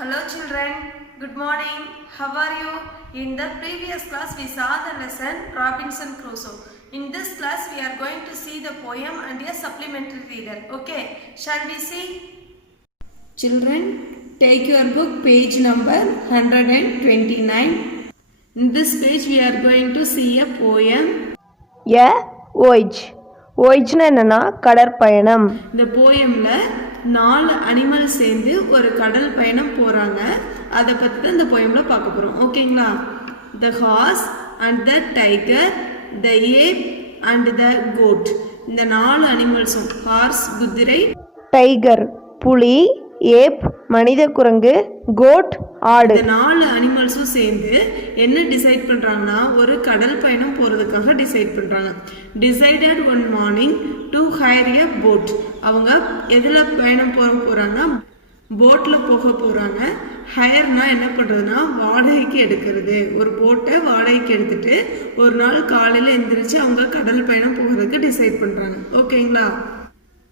Hello children, good morning. How are you? In the previous class we saw the lesson Robinson Crusoe. In this class we are going to see the poem and a supplementary reader. Okay, shall we see? Children, take your book page number 129. In this page we are going to see a poem. voyage என்னன்னா கடற்பயணம். இந்த போயம்ல 4 animal சேர்ந்து ஒரு கடல் பயணம் போறாங்க. அதை பத்தி தான் இந்த போயம்ல பார்க்க போறோம். ஓகேங்களா? The horse and the tiger, the ape and the goat. இந்த 4 அனிமல்ஸும் ஹார்ஸ் குதிரை, டைகர் புலி, ஏப் மனித குரங்கு, கோட் ஆடு. இந்த 4 அனிமல்ஸும் சேர்ந்து என்ன டிசைட் பண்றாங்கன்னா ஒரு கடல் பயணம் போறதுக்காக டிசைட் பண்றாங்க. டிசைடட் ஒன் மார்னிங் டு ஹைர் எ போட். அவங்க எதுல பயணம் போறாங்க? போட்ல போக போறாங்க. ஹையர்னா என்ன பண்றதுன்னா வாடகைக்கு எடுக்கிறது. ஒரு போட்டை வாடகைக்கு எடுத்துட்டு ஒரு நாள் காலையில எந்திரிச்சு அவங்க கடல் பயணம் போகிறதுக்கு டிசைட் பண்றாங்க. ஓகேங்களா?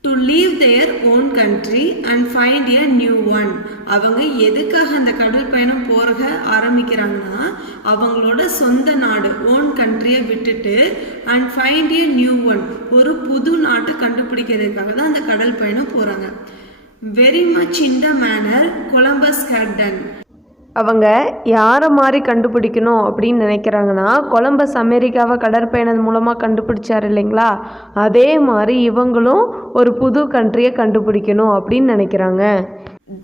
To leave their own country and find a new one. அவங்க எதுக்காக அந்த கடல் பயணம் போக ஆரம்பிக்கிறாங்கன்னா அவங்களோட சொந்த நாடு ஓன் கண்ட்ரியை விட்டுட்டு and find a new one, ஒரு புது நாட்டை கண்டுபிடிக்கிறதுக்காக தான் அந்த கடல் பயணம் போகிறாங்க. Very much in the manner Columbus had done. அவங்க யாரை மாதிரி கண்டுபிடிக்கணும் அப்படின்னு நினைக்கிறாங்கன்னா கொலம்பஸ் அமெரிக்காவை கடற்பயணம் மூலமாக கண்டுபிடிச்சார் இல்லைங்களா, அதே மாதிரி இவங்களும் ஒரு புது கண்ட்ரியை கண்டுபிடிக்கணும் அப்படின்னு நினைக்கிறாங்க.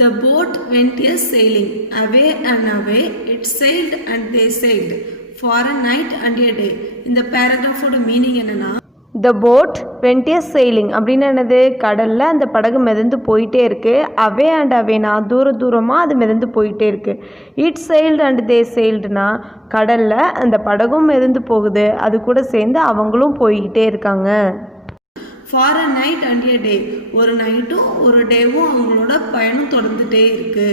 The boat went a sailing away and away, it sailed and they sailed for a night and a day. இந்த பேராகிராஃபோட மீனிங் என்னன்னா த போட் வெண்ட் எ செயிலிங் அப்படின்னு என்னது, கடலில் அந்த படகு மிதந்து போயிட்டே இருக்குது. அவே அண்ட் அவேனா தூரமாக அது மிதந்து போயிட்டே இருக்குது. இட் செயில்டு அண்ட் தே செயில்டுனா கடலில் அந்த படகும் மிதந்து போகுது, அது கூட சேர்ந்து அவங்களும் போய்கிட்டே இருக்காங்க. For a night and a day, ஒரு நைட்டும் ஒரு டேவும் அவங்களோட பயணம் தொடர்ந்துட்டே இருக்கு.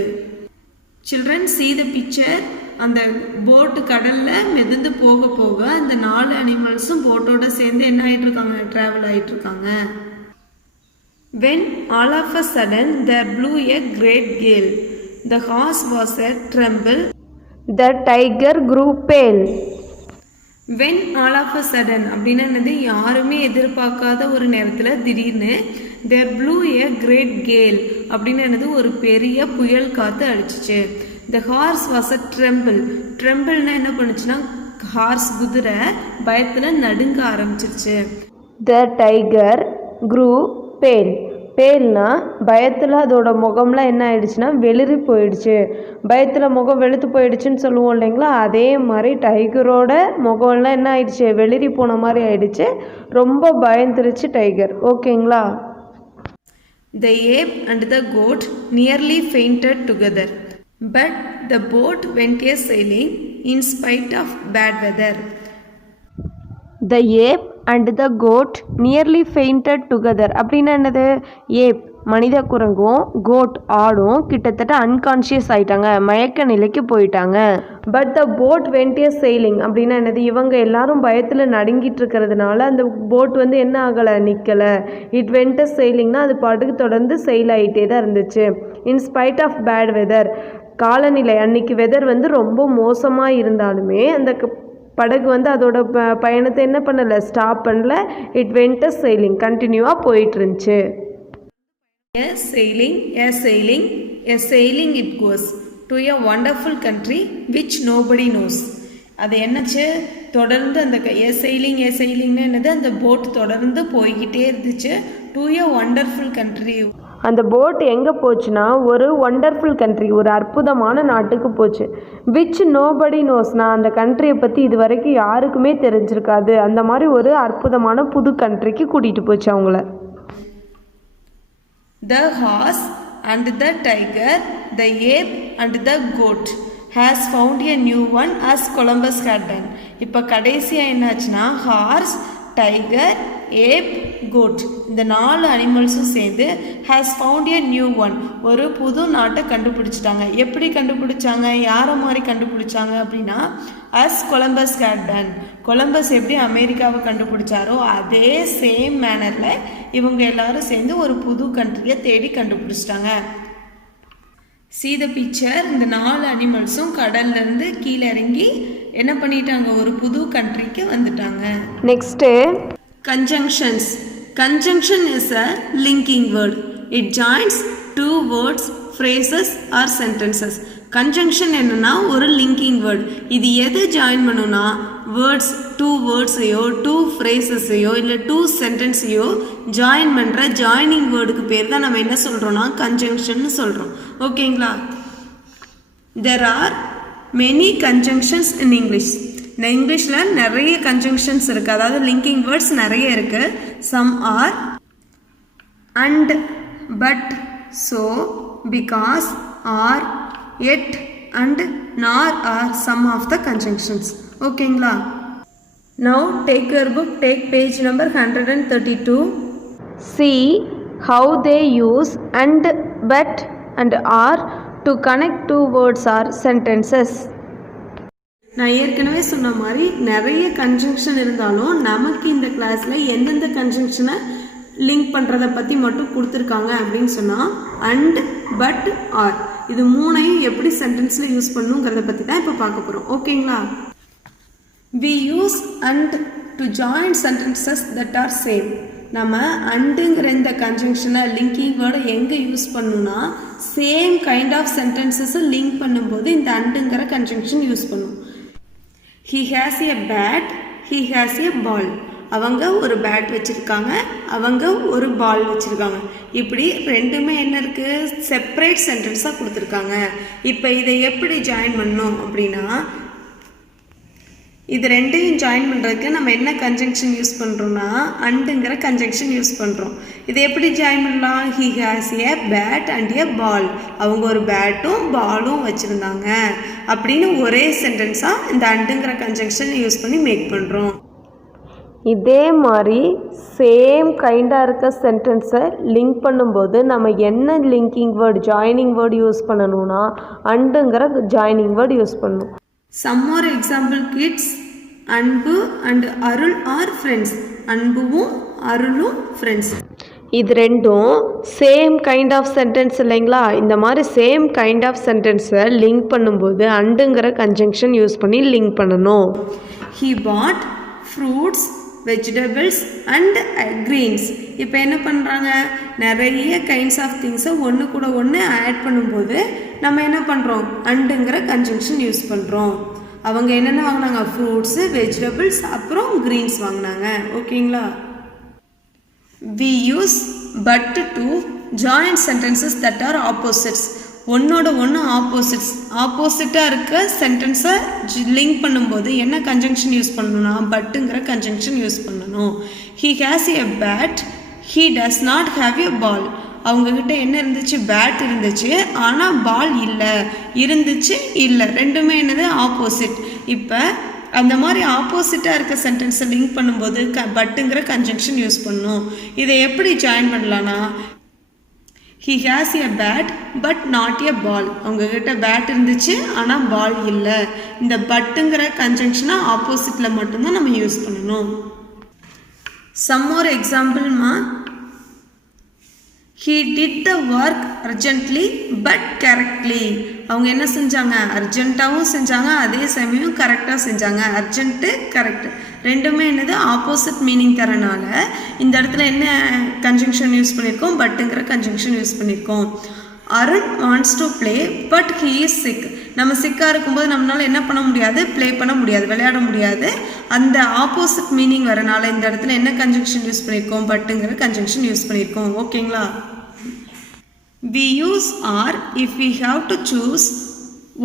Children see the picture. அந்த போட்டு கடலில் மிதந்து போக போக அந்த 4 அனிமல்ஸும் போட்டோட சேர்ந்து என்ன ஆகிட்டு இருக்காங்க? ட்ராவல் ஆகிட்டு இருக்காங்க. When all of a sudden there blew a great gale. The horse was a tremble. The tiger grew pale. When all of a sudden அப்படின்னா என்னது, யாருமே எதிர்பார்க்காத ஒரு நேரத்தில் திடீர்னு there blew a great gale அப்படின்னு என்னது, ஒரு பெரிய புயல் காற்று அடிச்சிச்சு. The horse was a tremble. Trembleனா என்ன பண்ணுச்சுன்னா ஹார்ஸ் குதிரை பயத்தில் நடுங்க ஆரம்பிச்சிருச்சு. The tiger grew pale. பேல்னா பயத்தில் அதோட முகம்லாம் என்ன ஆயிடுச்சுன்னா வெளிரி போயிடுச்சு. பயத்தில் முகம் வெளுத்து போயிடுச்சுன்னு சொல்லுவோம் இல்லைங்களா, அதே மாதிரி டைகரோட முகம்லாம் என்ன ஆயிடுச்சு? வெளிரி போன மாதிரி ஆயிடுச்சு. ரொம்ப பயந்துருச்சு டைகர். ஓகேங்களா? The ape and the goat nearly fainted together. But the boat went a sailing in spite of bad weather. The ape and the goat nearly fainted together அப்படின்னா என்னது, ஏப் மனித குரங்கும் கோட் ஆடும் கிட்டத்தட்ட அன்கான்ஷியஸ் ஆயிட்டாங்க, மயக்க நிலைக்கு போயிட்டாங்க. But the boat went A sailing அப்படின்னா என்னது, இவங்க எல்லாரும் பயத்தில் நடுங்கிட்டு இருக்கிறதுனால அந்த போட் வந்து என்ன ஆகலை, நிற்கலை. இட் வெண்ட் அ செயிலிங்னா அது பாட்டுக்கு தொடர்ந்து செயில் ஆகிட்டே தான் இருந்துச்சு. In spite of bad weather, காலநிலை அன்னைக்கு வெதர் வந்து ரொம்ப மோசமாக இருந்தாலுமே அந்த படகு வந்து அதோட பயணத்தை என்ன பண்ணலை, ஸ்டாப் பண்ணல. இட் வெண்ட் அ செயிலிங், கண்டினியூவாக போயிட்டு இருந்துச்சு. A sailing it goes to a wonderful country which nobody knows. அது என்னச்சு, தொடர்ந்து அந்த ஏ சைலிங்னு என்னது, அந்த போட் தொடர்ந்து போய்கிட்டே இருந்துச்சு. To a wonderful country. அந்த போட் எங்கே போச்சுன்னா ஒரு ஒண்டர்ஃபுல் கண்ட்ரி, ஒரு அற்புதமான நாட்டுக்கு போச்சு. விச் நோபடி நோஸ்னா அந்த கண்ட்ரியை பற்றி இது வரைக்கும் யாருக்குமே தெரிஞ்சிருக்காது. அந்த மாதிரி ஒரு அற்புதமான புது கண்ட்ரிக்கு கூட்டிகிட்டு போச்சு அவங்கள. The horse and the tiger, the ape and the goat has found a new one as Columbus had done. இப்போ கடைசியாக என்னாச்சுன்னா ஹார்ஸ், டைகர், ஏப், கோட் இந்த 4 அனிமல்ஸும் சேர்ந்து has found a new one, ஒரு புது நாட்டை கண்டுபிடிச்சிட்டாங்க. எப்படி கண்டுபிடிச்சாங்க, யாரை மாதிரி கண்டுபிடிச்சாங்க அப்படின்னா as Columbus had done. Columbus எப்படி அமெரிக்காவை கண்டுபிடிச்சாரோ அதே சேம் மேனரில் இவங்க எல்லாரும் சேர்ந்து ஒரு புது கண்ட்ரியை தேடி கண்டுபிடிச்சிட்டாங்க. see the picture. இந்த 4 அனிமல்ஸும் கடல்ல இருந்து கீழே இறங்கி என்ன பண்ணிட்டாங்க, ஒரு புது கண்ட்ரிக்கு வந்துட்டாங்க. Next conjunctions. Conjunction is a linking word. It joins two words, phrases or sentences. Conjunction என்னன்னா ஒரு linking word. இது எது ஜாயின் பண்ணுனா words, two wordsையோ two phrasesையோ இல்லை two sentenceையோ ஜாயின் பண்ணுற ஜாயினிங் வேர்டுக்கு பேர் தான் நம்ம என்ன சொல்கிறோன்னா conjunction சொல்கிறோம். ஓகேங்களா? There are many conjunctions in English. இந்த இங்கிலீஷில் நிறைய கன்ஜங்ஷன்ஸ் இருக்குது, அதாவது லிங்கிங் வேர்ட்ஸ் நிறைய இருக்குது. Some are and, but, so, because, or, yet and nor are some of the conjunctions. ஓகேங்களா? Now take your book, take page number 132. See how they use and, but and are to connect two words or sentences. நான் ஏற்கனவே சொன்ன மாதிரி நிறைய conjunction இருந்தாலும் நமக்கு இந்த கிளாஸில் எந்தெந்த கன்ஜங்ஷனை லிங்க் பண்ணுறதை பற்றி மட்டும் கொடுத்துருக்காங்க அப்படின்னு சொன்னால் அண்ட், பட், ஆர் இது மூணையும் எப்படி சென்டென்ஸில் யூஸ் பண்ணுங்கிறத பற்றி தான் இப்போ பார்க்க போகிறோம். ஓகேங்களா? we use and to join sentences that are same. நம்ம அண்டுங்கிற இந்த கன்ஜங்ஷனை லிங்கிங் வேர்டை எங்கே யூஸ் பண்ணணும்னா சேம் கைண்ட் ஆஃப் சென்டென்சஸை லிங்க் பண்ணும்போது இந்த அண்டுங்கிற கன்ஜங்ஷன் யூஸ் பண்ணும். he has a bat, he has a ball. அவங்க ஒரு பேட் வச்சுருக்காங்க, அவங்க ஒரு பால் வச்சுருக்காங்க. இப்படி ரெண்டுமே என்ன இருக்குது, செப்பரேட் சென்டென்ஸாக கொடுத்துருக்காங்க. இப்போ இதை எப்படி ஜாயின் பண்ணணும் அப்படின்னா இது ரெண்டையும் ஜாயின் பண்ணுறதுக்கு நம்ம என்ன கன்ஜங்ஷன் யூஸ் பண்ணுறோம்னா அண்டுங்கிற கன்ஜங்ஷன் யூஸ் பண்ணுறோம். இதை எப்படி ஜாயின் பண்ணலாம்? he has a bat and a ball. அவங்க ஒரு பேட்டும் பாலும் வச்சுருந்தாங்க அப்படின்னு ஒரே சென்டென்ஸாக இந்த அண்டுங்கிற கன்ஜங்ஷன் யூஸ் பண்ணி மேக் பண்ணுறோம். இதே மாதிரி சேம் கைண்டாக இருக்க சென்டென்ஸை லிங்க் பண்ணும்போது நம்ம என்ன linking word joining word use பண்ணணும்னா அண்டுங்கிற ஜாயினிங் வேர்டு யூஸ் பண்ணணும். Some more example kids. Anbu and Arul are friends. அன்புவும் அருளும் ஃப்ரெண்ட்ஸ். இது ரெண்டும் சேம் கைண்ட் ஆஃப் சென்டென்ஸ் இல்லைங்களா? இந்த மாதிரி சேம் கைண்ட் ஆஃப் சென்டென்ஸை லிங்க் பண்ணும்போது அண்டுங்கிற கன்ஜங்ஷன் யூஸ் பண்ணி லிங்க் பண்ணணும். he bought fruits, vegetables and greens. இப்போ என்ன பண்ணுறாங்க, நிறைய கைண்ட்ஸ் ஆஃப் திங்ஸை ஒன்று கூட ஒன்று ஆட் பண்ணும்போது நம்ம என்ன பண்ணுறோம், அண்டுங்கிற கன்ஜங்ஷன் யூஸ் பண்ணுறோம். அவங்க என்னென்ன வாங்கினாங்க, ஃப்ரூட்ஸு, வெஜிடபிள்ஸ், அப்புறம் க்ரீன்ஸ் வாங்கினாங்க. ஓகேங்களா? we use but to join sentences that are opposites. ஒன்னோட ஒன்று ஆப்போசிட்டாக இருக்க சென்டென்ஸை லிங்க் பண்ணும்போது என்ன கன்ஜங்ஷன் யூஸ் பண்ணணும்னா பட்டுங்கிற கன்ஜங்ஷன் யூஸ் பண்ணணும். he has a bat, he does not have a ball. அவங்கக்கிட்ட என்ன இருந்துச்சு, பேட் இருந்துச்சு, ஆனால் பால் இல்லை. இருந்துச்சு, இல்லை, ரெண்டுமே என்னது ஆப்போசிட். இப்போ அந்த மாதிரி ஆப்போசிட்டாக இருக்க சென்டென்ஸை லிங்க் பண்ணும்போது பட்டுங்கிற கன்ஜங்ஷன் யூஸ் பண்ணணும். இதை எப்படி ஜாயின் பண்ணலான்னா he has a bat but not a ball. அவங்கக்கிட்ட பேட் இருந்துச்சு ஆனால் பால் இல்லை. இந்த பட்டுங்கிற கன்ஜங்ஷனை ஆப்போசிட்டில் மட்டும்தான் நம்ம யூஸ் பண்ணணும். சம் மோர் எக்ஸாம்பிள்மா, he did the work urgently but correctly. அவங்க என்ன செஞ்சாங்க, அர்ஜென்ட்டாகவும் செஞ்சாங்க, அதே சமயம் கரெக்டாக செஞ்சாங்க. அர்ஜென்ட்டு கரெக்ட் ரெண்டுமே என்னது ஆப்போசிட் மீனிங் தரனால இந்த இடத்துல என்ன கன்ஜங்ஷன் யூஸ் பண்ணியிருக்கோம், பட்டுங்கிற கன்ஜங்ஷன் யூஸ் பண்ணியிருக்கோம். Arun wants to play but he is sick. நம்ம சிக்காக இருக்கும்போது நம்மளால் என்ன பண்ண முடியாது, ப்ளே பண்ண முடியாது, விளையாட முடியாது. அந்த ஆப்போசிட் மீனிங் வரனால இந்த இடத்துல என்ன கன்ஜங்ஷன் யூஸ் பண்ணியிருக்கோம், பட்டுங்கிற கன்ஜங்ஷன் யூஸ் பண்ணியிருக்கோம். ஓகேங்களா? we use are if we have to choose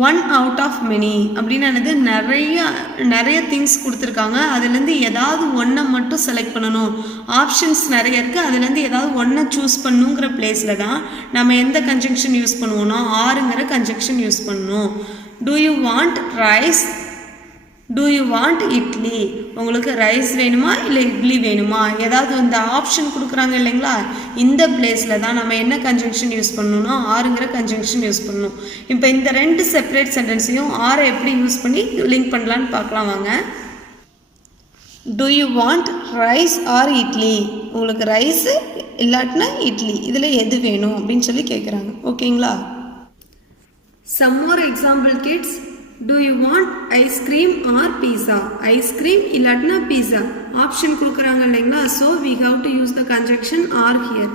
one out of many. அப்படின்னு என்னது, நிறைய திங்ஸ் கொடுத்துருக்காங்க, அதுலேருந்து ஏதாவது ஒன்றை மட்டும் செலக்ட் பண்ணணும். ஆப்ஷன்ஸ் நிறைய இருக்குது, அதுலேருந்து ஏதாவது ஒன்றை சூஸ் பண்ணுங்கிற பிளேஸில் தான் நம்ம எந்த கன்ஜங்ஷன் யூஸ் பண்ணுவோம்னா ஆறுங்கிற கன்ஜங்ஷன் யூஸ் பண்ணணும். do you want rice, do you want idli. உங்களுக்கு ரைஸ் வேணுமா இல்லை இட்லி வேணுமா, ஏதாவது இந்த ஆப்ஷன் கொடுக்குறாங்க இல்லைங்களா, இந்த பிளேஸில் தான் நம்ம என்ன கன்ஜங்ஷன் யூஸ் பண்ணணும்னா ஆறுங்கிற கன்ஜங்ஷன் யூஸ் பண்ணணும். இப்போ இந்த ரெண்டு செப்பரேட் சென்டென்ஸையும் ஆரை எப்படி யூஸ் பண்ணி லிங்க் பண்ணலான்னு பார்க்கலாம் வாங்க. do you want rice or idli. உங்களுக்கு ரைஸு இல்லாட்டினா இட்லி, இதில் எது வேணும் அப்படின்னு சொல்லி கேட்குறாங்க. ஓகேங்களா? Some more example kids. Do you want ice cream or pizza? Ice cream இல்லாட்டினா pizza. Option கொடுக்குறாங்க இல்லைங்களா? So we have to use the conjunction or here.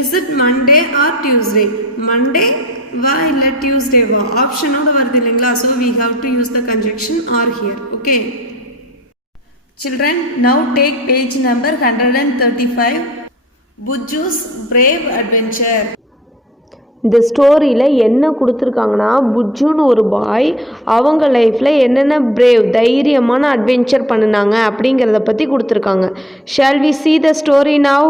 Is it Monday or Tuesday? Monday வா இல்லை Tuesday வா? ஆப்ஷனோட வருது இல்லைங்களா? So we have to use the conjunction or here. Okay. Children, now take page number 135. Bujju's Brave Adventure. இந்த ஸ்டோரியில் என்ன கொடுத்துருக்காங்கன்னா, புஜ்ஜுன்னு ஒரு பாய் அவங்க லைஃப்பில் என்னென்ன பிரேவ் தைரியமான அட்வென்ச்சர் பண்ணினாங்க அப்படிங்கிறத பற்றி கொடுத்துருக்காங்க. Shall we see the story now?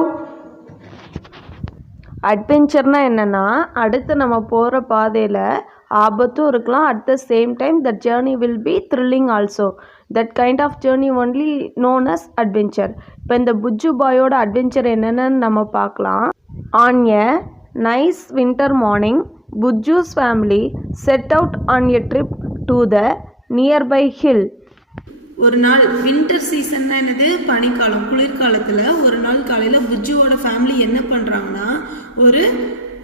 அட்வென்ச்சர்னால் என்னென்னா, அடுத்து நம்ம போகிற பாதையில் ஆபத்தும் இருக்கலாம், at the same time that journey will be thrilling also. That kind of journey only known as adventure. இப்போ இந்த புஜ்ஜு பாயோட அட்வென்ச்சர் என்னென்னு நம்ம பார்க்கலாம். On a nice winter morning, Bujju's family set out on a trip to the nearby hill. ஒரு நாள் winter சீசன்னா என்னது, பனிக்காலம், குளிர்காலத்தில் ஒரு நாள் காலையில் புஜ்ஜுவோட ஃபேமிலி என்ன பண்ணுறாங்கன்னா, ஒரு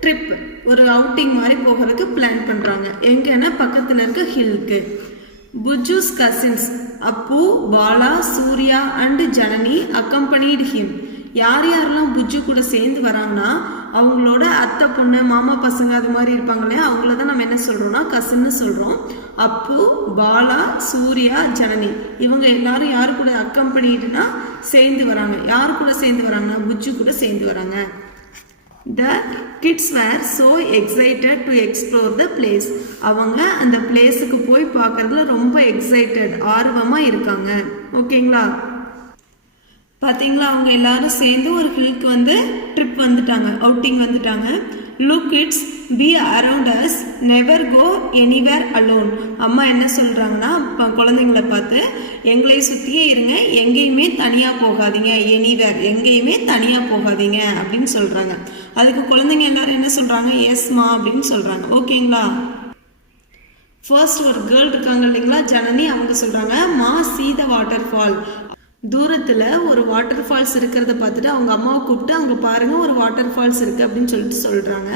ட்ரிப், ஒரு அவுட்டிங் மாதிரி போகிறதுக்கு பிளான் பண்ணுறாங்க. எங்கன்னா பக்கத்தில் இருக்க ஹில்க்கு. Bujju's cousins Appu, Bala, Surya and Janani accompanied him. யார் யாரெல்லாம் புஜ்ஜு கூட சேர்ந்து வராங்கன்னா, அவங்களோட அத்தை பொண்ணு, மாமா பசங்க அது மாதிரி இருப்பாங்க இல்லையா, அவங்கள தான் நம்ம என்ன சொல்கிறோம்னா கசின்னு சொல்கிறோம். அப்பு, பாலா, சூர்யா, ஜனனி இவங்க எல்லாரும் யார் கூட அக்கம்பனிடுனா சேர்ந்து வராங்க. யார் கூட சேர்ந்து வராங்கன்னா புஜ்ஜு கூட சேர்ந்து வராங்க. The kids were so excited to explore the place. அவங்க அந்த பிளேஸுக்கு போய் பார்க்கறதுல ரொம்ப எக்ஸைட்டட், ஆர்வமாக இருக்காங்க. ஓகேங்களா? பார்த்தீங்களா, அவங்க எல்லாரும் சேர்ந்து ஒரு ஹில்க்கு வந்து ட்ரிப் வந்துட்டாங்க, அவுட்டிங் வந்துட்டாங்க. Look kids, be around us, never go anywhere alone. அம்மா என்ன சொல்கிறாங்கன்னா, இப்போ குழந்தைங்கள பார்த்து, எங்களை சுற்றியே இருங்க, எங்கேயுமே தனியாக போகாதீங்க, எனிவேர் எங்கேயுமே தனியாக போகாதீங்க அப்படின்னு சொல்கிறாங்க. அதுக்கு குழந்தைங்க எல்லாரும் என்ன சொல்கிறாங்க, எஸ்மா அப்படின்னு சொல்கிறாங்க. ஓகேங்களா? ஃபர்ஸ்ட் ஒரு கேர்ள் இருக்காங்க இல்லைங்களா, ஜனனி, அவங்க சொல்கிறாங்க, மா see the waterfall. தூரத்தில் ஒரு வாட்டர் ஃபால்ஸ் இருக்கிறத பார்த்துட்டு அவங்க அம்மாவை கூப்பிட்டு, அவங்க பாருங்கள் ஒரு வாட்டர் ஃபால்ஸ் இருக்குது அப்படின்னு சொல்லிட்டு சொல்கிறாங்க.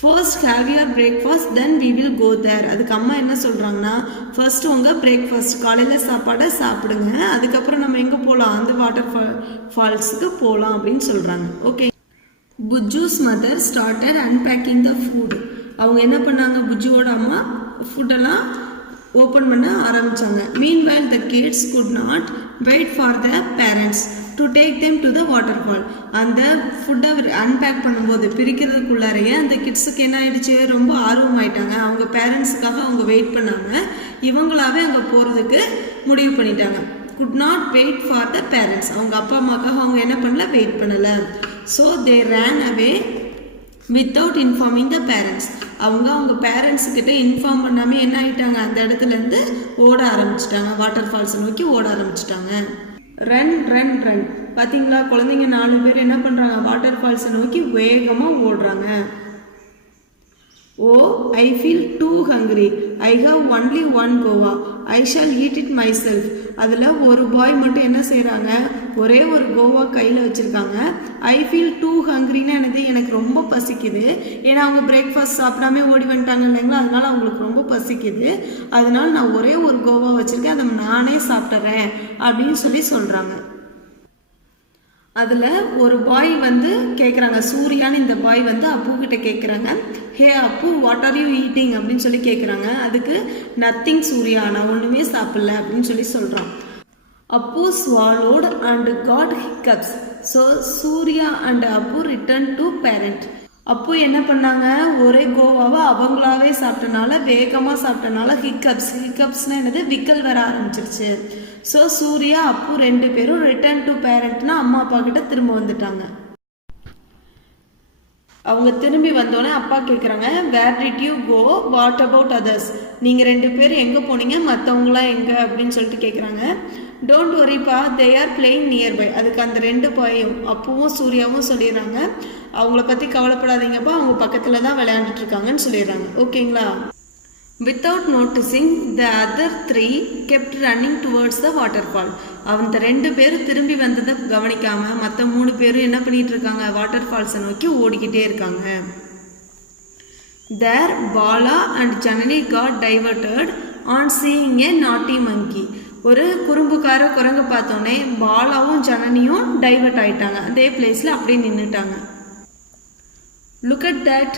First have your breakfast then we will go there. அதுக்கு அம்மா என்ன சொல்கிறாங்கன்னா, ஃபர்ஸ்ட் உங்கள் பிரேக்ஃபாஸ்ட் காலையில் சாப்பாடை சாப்பிடுங்க, அதுக்கப்புறம் நம்ம எங்கே போகலாம், அந்த வாட்டர் ஃபால்ஸுக்கு போகலாம் அப்படின்னு சொல்கிறாங்க. Okay. Bujju's mother started unpacking the food. அவங்க என்ன பண்ணாங்க, புஜ்ஜுவோட அம்மா ஃபுட்டெல்லாம் ஓப்பன் பண்ண ஆரம்பித்தாங்க. Meanwhile the kids could not wait for the parents to take them to the waterfall. அந்த ஃபுட்டை அன்பேக் பண்ணும்போது, பிரிக்கிறதுக்குள்ளாரையே அந்த கிட்ஸுக்கு என்ன ஆயிடுச்சு, ரொம்ப ஆர்வமாயிட்டாங்க. அவங்க பேரண்ட்ஸுக்காக அவங்க வெயிட் பண்ணாமல் இவங்களாவே அங்கே போகிறதுக்கு முடிவு பண்ணிட்டாங்க. Could not wait for the parents, அவங்க அப்பா அம்மாக்காக அவங்க என்ன பண்ணல, வெயிட் பண்ணலை. So they ran away without informing the parents. அவங்க பேரண்ட்ஸுக்கிட்ட இன்ஃபார்ம் பண்ணாமல் என்ன ஆகிட்டாங்க, அந்த இடத்துலேருந்து ஓட ஆரம்பிச்சிட்டாங்க, வாட்டர் ஃபால்ஸ் நோக்கி ஓட ஆரம்பிச்சிட்டாங்க. Run run run. பார்த்தீங்களா, குழந்தைங்க 4 பேர் என்ன பண்ணுறாங்க, வாட்டர் ஃபால்ஸை நோக்கி வேகமாக ஓடுறாங்க. Oh I feel too hungry, I have only one guava, I shall eat it myself. அதில் ஒரு பாய் மட்டும் என்ன செய்கிறாங்க, ஒரே ஒரு கோவா கையில் வச்சுருக்காங்க. ஐ ஃபீல் டூ ஹங்க்ரின்னு எனக்கு ரொம்ப பசிக்குது. ஏன்னா அவங்க பிரேக்ஃபாஸ்ட் சாப்பிடாமே ஓடி வந்துட்டாங்க இல்லைங்களா, அதனால அவங்களுக்கு ரொம்ப பசிக்குது, அதனால நான் ஒரே ஒரு கோவா வச்சுருக்கேன், அதை நானே சாப்பிட்றேன் அப்படின்னு சொல்கிறாங்க. அதில் ஒரு பாய் வந்து கேட்குறாங்க, சூர்யான்னு இந்த பாய் வந்து அப்பு கிட்ட கேட்குறாங்க, ஹே அப்பு வாட் ஆர் யூ ஈட்டிங் அப்படின்னு சொல்லி கேட்குறாங்க. அதுக்கு நத்திங் சூர்யா, நான் ஒன்றுமே சாப்பிடல அப்படின்னு சொல்கிறான். Appu swallowed and got hiccups. So Surya and Appu return to parent. Appu என்ன பண்ணாங்க, ஒரே கோவாவை அவங்களாவே சாப்பிட்டனால, வேகமாக சாப்பிட்டனால ஹிக்கப்ஸ்னால் என்னது, விக்கல் வர ஆரம்பிச்சிருச்சு. ஸோ சூர்யா அப்பு 2 பேரும் ரிட்டர்ன் டு பேரண்ட்னா அம்மா அப்பா கிட்ட திரும்ப வந்துட்டாங்க. அவங்க திரும்பி வந்தோடனே அப்பா கேட்குறாங்க, where did you go, what about others. நீங்கள் 2 பேர் எங்கே போனீங்க, மற்றவங்களாம் எங்கே அப்படின்னு சொல்லிட்டு கேட்குறாங்க. டோன்ட் வரிப்பா, தே ஆர் பிளேயிங் நியர்பை. அதுக்கு அந்த 2 பாயும் அப்புவும் சூர்யாவும் சொல்லிடுறாங்க, அவங்கள பற்றி கவலைப்படாதீங்கப்பா, அவங்க பக்கத்தில் தான் விளையாண்டுட்டு இருக்காங்கன்னு சொல்லிடுறாங்க. ஓகேங்களா? Without noticing, the other 3 kept running towards the waterfall. அந்த 2 பேரும் திரும்பி வந்ததை கவனிக்காமல் மற்ற 3 பேரும் என்ன பண்ணிட்டு இருக்காங்க, வாட்டர் ஃபால்ஸை நோக்கி ஓடிக்கிட்டே இருக்காங்க. There, Bala and Janani got diverted on seeing a naughty monkey. ஒரு குறும்புக்கார குரங்கு பார்த்தோன்னே பாலாவும் ஜனனியும் டைவர்ட் ஆயிட்டாங்க. அதே பிளேஸில் அப்படியே நின்றுட்டாங்க. Look at that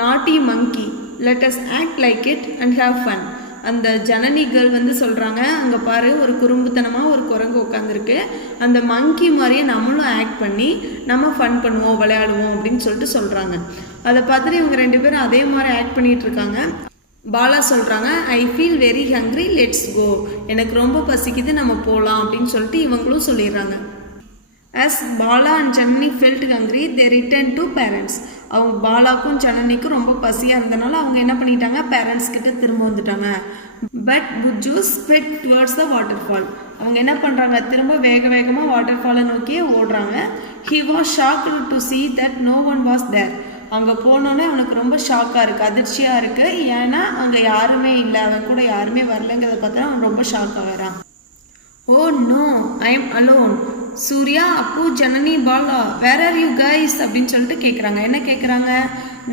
naughty monkey. Let us act like it and have fun. அந்த ஜனனி கேர்ள் வந்து சொல்கிறாங்க, அங்கே பாரு ஒரு குறும்புத்தனமாக ஒரு குரங்கு உட்காந்துருக்கு, அந்த மங்கி மாதிரியே நம்மளும் ஆக்ட் பண்ணி நம்ம ஃபன் பண்ணுவோம், விளையாடுவோம் அப்படின்னு சொல்லிட்டு சொல்கிறாங்க. அதை பார்த்துட்டு இவங்க 2 பேரும் அதே மாதிரி ஆக்ட் பண்ணிகிட்டு இருக்காங்க. பாலா சொல்கிறாங்க, I feel very hungry, let's go. எனக்கு ரொம்ப பசிக்குது, நம்ம போகலாம் அப்படின்னு சொல்லிட்டு இவங்களும் சொல்லிடுறாங்க. As Bala and Janani felt hungry, they returned to parents. அவங்க பாலாக்கும் ஜனனிக்கும் ரொம்ப பசியாக இருந்தனால அவங்க என்ன பண்ணிட்டாங்க, பேரண்ட்ஸ் கிட்ட திரும்ப வந்துட்டாங்க. But Bujju sped towards the waterfall. அவங்க என்ன பண்ணுறாங்க, திரும்ப வேகமாக வாட்டர்ஃபாலை நோக்கியே ஓடுறாங்க. He was shocked to see that no one was there. அங்கே போனோன்னே அவனுக்கு ரொம்ப ஷாக்காக இருக்குது, அதிர்ச்சியாக இருக்குது. ஏன்னா அங்கே யாருமே இல்லை, அவன் கூட யாருமே வரலங்கிறத பார்த்தா அவன் ரொம்ப ஷாக்காக வரான். Oh no, I am alone. Surya, Appu, Janani, Bala, where are you guys அப்படின்னு சொல்லிட்டு கேட்குறாங்க. என்ன கேட்குறாங்க,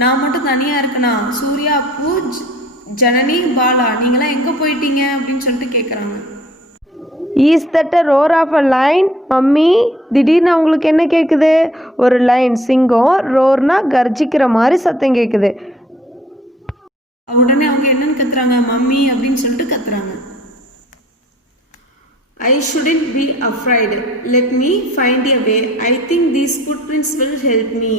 நான் மட்டும் தனியாக இருக்கேனா, சூர்யா, அப்பு, ஜனனி, பாலா நீங்களாம் எங்கே போயிட்டீங்க அப்படின்னு சொல்லிட்டு கேட்குறாங்க. Is that a roar of a lion? Mummy, திடீர்னு அவங்களுக்கு என்ன கேட்குது, ஒரு லைன் சிங்கம், ரோர்னா கர்ஜிக்கிற மாதிரி சத்தம் கேட்குது. உடனே அவங்க என்னன்னு கத்துறாங்க, மம்மி அப்படின்னு சொல்லிட்டு கத்துறாங்க. I shouldn't be afraid. Let me find a way. I think these footprints will help me.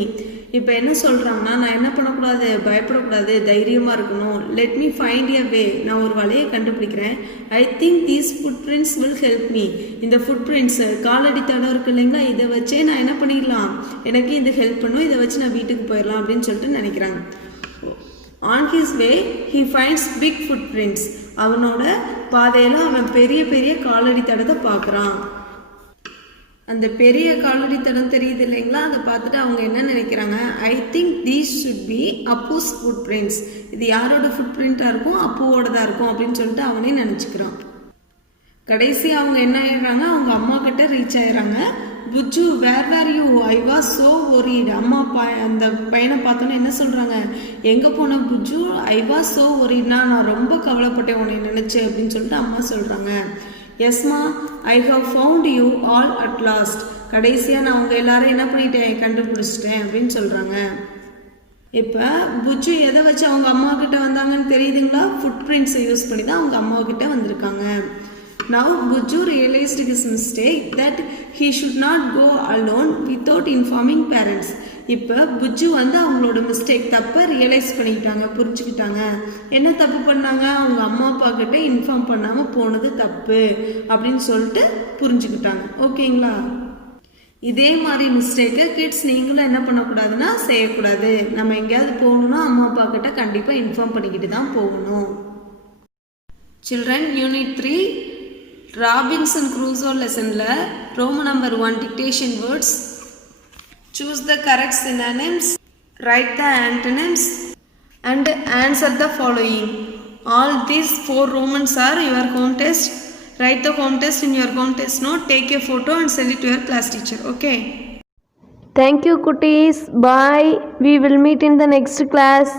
இப்போ என்ன சொல்கிறாங்கன்னா, நான் என்ன பண்ணக்கூடாது, பயப்படக்கூடாது, தைரியமாக இருக்கணும். Let me find a way. நான் ஒரு வழியை கண்டுபிடிக்கிறேன். I think these footprints will help me. இந்த ஃபுட்பிரிண்ட்ஸு காலடி தடம் இருக்குது இல்லைங்களா, இதை வச்சே நான் என்ன பண்ணிடலாம், எனக்கு இது ஹெல்ப் பண்ணும், இதை வச்சு நான் வீட்டுக்கு போயிடலாம் அப்படின்னு சொல்லிட்டு நினைக்கிறாங்க. On his way, he finds big footprints. அவனோட பாதையில் அவன் பெரிய காலடி தடத்தை பார்க்குறான். அந்த பெரிய காலடி தடம் தெரியுது இல்லைங்களா, அதை பார்த்துட்டு அவங்க என்ன நினைக்கிறாங்க, I think these should be Appu's footprints. இது யாரோட ஃபுட் பிரிண்ட்டாக இருக்கும், அப்புவோடதாக இருக்கும் அப்படின்னு சொல்லிட்டு அவனே நினச்சிக்கிறான். கடைசி அவங்க என்ன ஆயிடுறாங்க, அவங்க அம்மா கிட்ட ரீச் ஆயிடுறாங்க. Bujju, where where you, I was so worried. அம்மா அந்த பையனை பார்த்தோன்னே என்ன சொல்கிறாங்க, எங்கே போன புஜ்ஜு, ஐ வாஸ் ஸோ ஒரீட்னா, நான் ரொம்ப கவலைப்பட்டேன் உன்னை நினச்சேன் அப்படின்னு சொல்லிட்டு அம்மா சொல்கிறாங்க. எஸ்மா, I have found you all at last. கடைசியாக நான் அவங்க எல்லாரும் என்ன பண்ணிட்டேன், கண்டுபிடிச்சிட்டேன் அப்படின்னு சொல்கிறாங்க. இப்போ புஜ்ஜு எதை வச்சு அவங்க அம்மா கிட்ட வந்தாங்கன்னு தெரியுதுங்களா, ஃபுட் பிரிண்ட்ஸை யூஸ் பண்ணி தான் அவங்க அம்மா கிட்ட வந்திருக்காங்க. Now Bujju realized his mistake that he should not go alone without informing parents. இப்போ புஜ்ஜு வந்து அவங்களோட மிஸ்டேக், தப்பை ரியலைஸ் பண்ணிக்கிட்டாங்க, புரிஞ்சுக்கிட்டாங்க. என்ன தப்பு பண்ணாங்க, அவங்க அம்மா அப்பா கிட்ட இன்ஃபார்ம் பண்ணாமல் போனது தப்பு அப்படின்னு சொல்லிட்டு புரிஞ்சுக்கிட்டாங்க. ஓகேங்களா, இதே மாதிரி மிஸ்டேக்கை கிட்ஸ் நீங்களும் என்ன பண்ணக்கூடாதுன்னா செய்யக்கூடாது. நம்ம எங்கேயாவது போகணுன்னா அம்மா அப்பா கிட்ட கண்டிப்பாக இன்ஃபார்ம் பண்ணிக்கிட்டு தான் போகணும். சில்ட்ரன், யூனிட் 3 ராபின்சன் க்ரூசோ லெசனில் Roman number 1 dictation words. Choose the correct synonyms, right the antonyms and answer the following. All these 4 Romans are your home test. Write the home test in your home test note, take a photo and send it to your class teacher. Okay? Thank you, Kutis. Bye. We will meet in the next class.